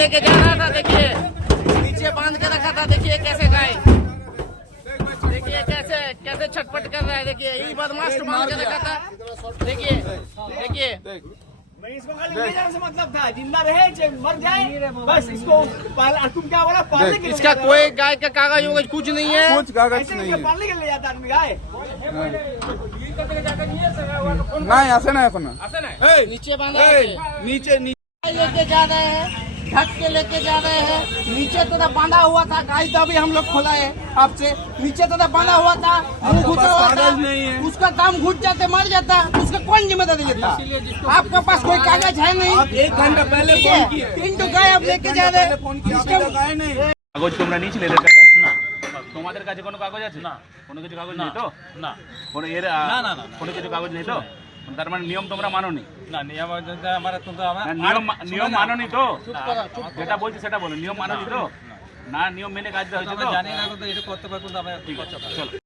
लेके जा रहा था, देखिए नीचे बांध के रखा था, देखिए कैसे गाय, देखिए कैसे कैसे छटपट कर रहा है, देखिए यही बदमाश बांध के रखा था, देखिए देखिए। इसको खाली ले जाने से मतलब था, जिंदा रहे चाहे मर जाए, बस इसको पाल। तुम क्या बोला, पालने के लिए? इसका कोई गाय का कागज वगज कुछ नहीं है, कुछ कागज नहीं है। पालने के लिए जाता आदमी गाय। नहीं ऐसे नहीं अपना नीचे बांधा है, नीचे लेके जा रहे हैं, ढक के लेके जा रहे हैं। नीचे तरफ बांधा हुआ था गाय, तो अभी हम लोग खोला है आपसे, नीचे तरफ बांधा हुआ था, मुंह घुसा हुआ था, उसका दाम घुट जाते मर जाता, उसका कौन जिम्मेदारी लेता? आपके पास कोई कागज है नहीं। 1 घंटा पहले फोन किए, 3 गाय आप लेके जा रहे हैं। কাগজ তোমরা নিয়েছিলে এদের কাছে? না। তোমাদের কাছে কোনো কাগজ আছে? না। কোনো কিছু কাগজ নেই তো? না। কোনো এর না কোনো কিছু কাগজ নেই তো? তার মানে নিয়ম তোমরা মানোনি? না, নিয়ম নিয়ম মানোনি তো? যেটা বলছি সেটা বলো, নিয়ম মানোনি তো? না, নিয়ম মেনে কাজ হয়েছে তো? জানি না, এটা করতে পারবো না। ঠিক আছে, চলো।